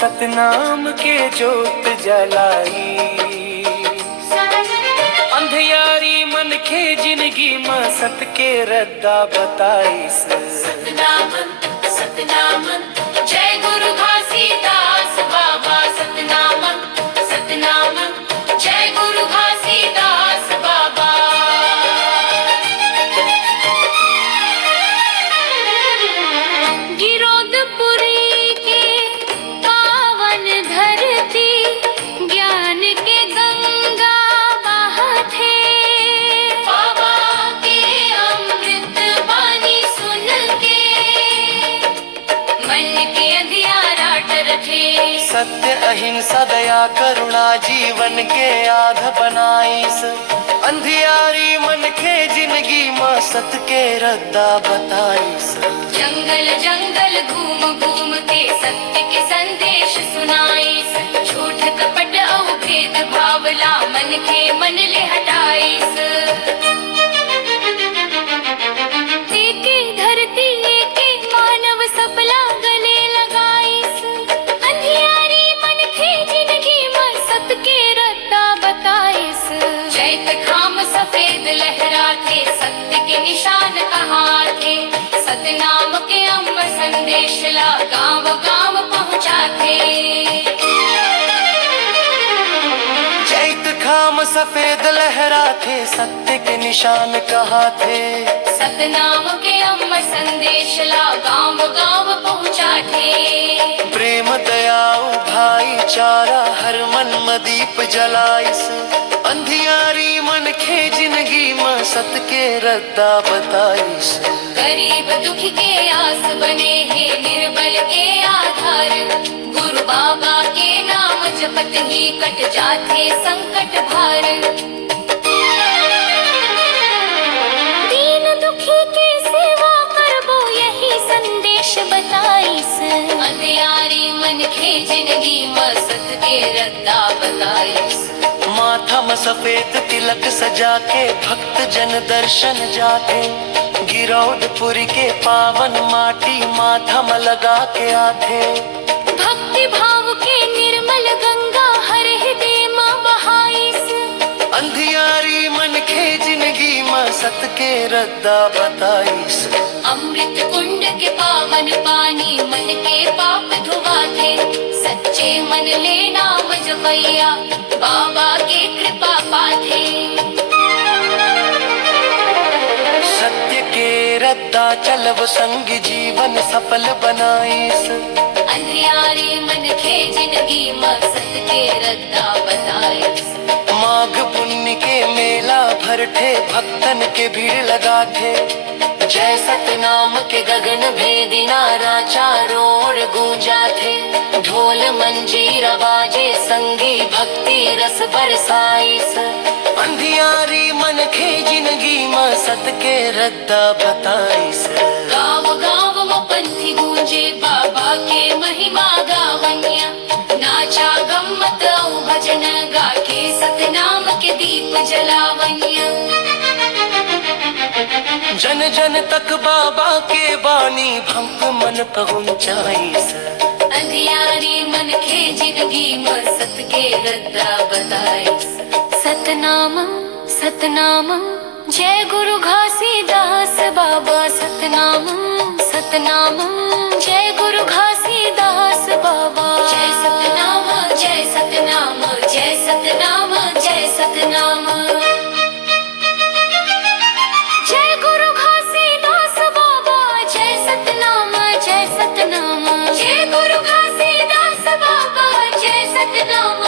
सतनाम के जोत जलाई। अंधियारी मन के जिंदगी में सत के रद्दा बताईस। सतनामन सतनामन जय गुरु घासीदास बाबा। सतनामन सतनामन जय गुरु घासीदास बाबा। गिरोधपुरी के पावन धरती ज्ञान के गंगा बहते। बाबा के अमृत वाणी सुन के मन के अंधियारा टरके। सत्य अहिंसा दया करुणा जीवन के आध बनाईस। अंधियारी मन के जिंदगी में सत के रद्दा बताईस। जंगल जंगल घूम घूम के सत्य के संदेश सुनाईस। झूठ कपट और भेद भावला मन के मन ले हटाईस। एके धरती एके मानव सबला गले लगाईस। अंधियारी मन के जिंदगी में सत के रद्दा बताईस। जैत खाम सफेद लहराते सत्य के निशान कहाँ थे। सतनाम के अमर संदेश ला गांव गांव पहुंचाते। जैत खाम सफेद लहरा थे सत्य के निशान कहाँ थे। सतनाम के अमर संदेश ला गांव गांव पहुंचाते। प्रेम दया भाईचारा हर मन में दीप जलाईस। अंधियारी मन के जिंदगी में सत के रद्दा बताईस। गरीब दुखी के आस बने हैं निर्बल के आधार। गुरु बाबा के नाम जपत ही कट जाते संकट भार। दीन दुखी की सेवा करबो यही संदेश बताईस। अंधियारी मन के जिंदगी में सत के रद्दा बताईस। माथा में सफेद तिलक सजा के भक्त जन दर्शन जाते। गिरौदपुरी के पावन माटी माथा में लगा के आते। भक्ति भाव के निर्मल गंगा हर हृदय में बहाईस। अंधियारी मन के जिंदगी में सत के रद्दा बताईस। अमृत कुंड के पावन पानी मन के पाप धुआते। सच्चे मन ले नाम जपैया बाबा के कृपा पाथे। सत्य के रद्दा चलव संग जीवन सफल बनाईस। अंधियारी मन के जिंदगी में सत के रद्दा बताईस। माघ पुण्य के मेला भरठे भक्तन के भीड़ लगा थे। जय सतनाम के गगन भेदी नारा चारों ओर गूंजा थे। ढोल मंजीरा बाजे संगी भक्ति रस बरसाईस। अंधियारी मन के जिंदगी में सत के रद्दा बताईस। गाँव गाँव में पंथी गूंजे बाबा के महिमा गावनिया। नाचा गम्मत औ भजन गा के सतनाम के दीप जलावनिया। जन जन तक बाबा के बानी भंप मन पहुंचाईस। अंधियारी मन के जिंदगी में सत के रद्दा बताईस। सतनाम सतनाम जय गुरु घासीदास बाबा। सतनाम सतनाम जय गुरु घासीदास बाबा। जय सतनाम जय सतनाम जय सतनाम जय सतनाम। जय गुरु घासीदास बाबा। जय सतनाम जय सतनाम जय गुरु घासीदास बाबा। जय सतनाम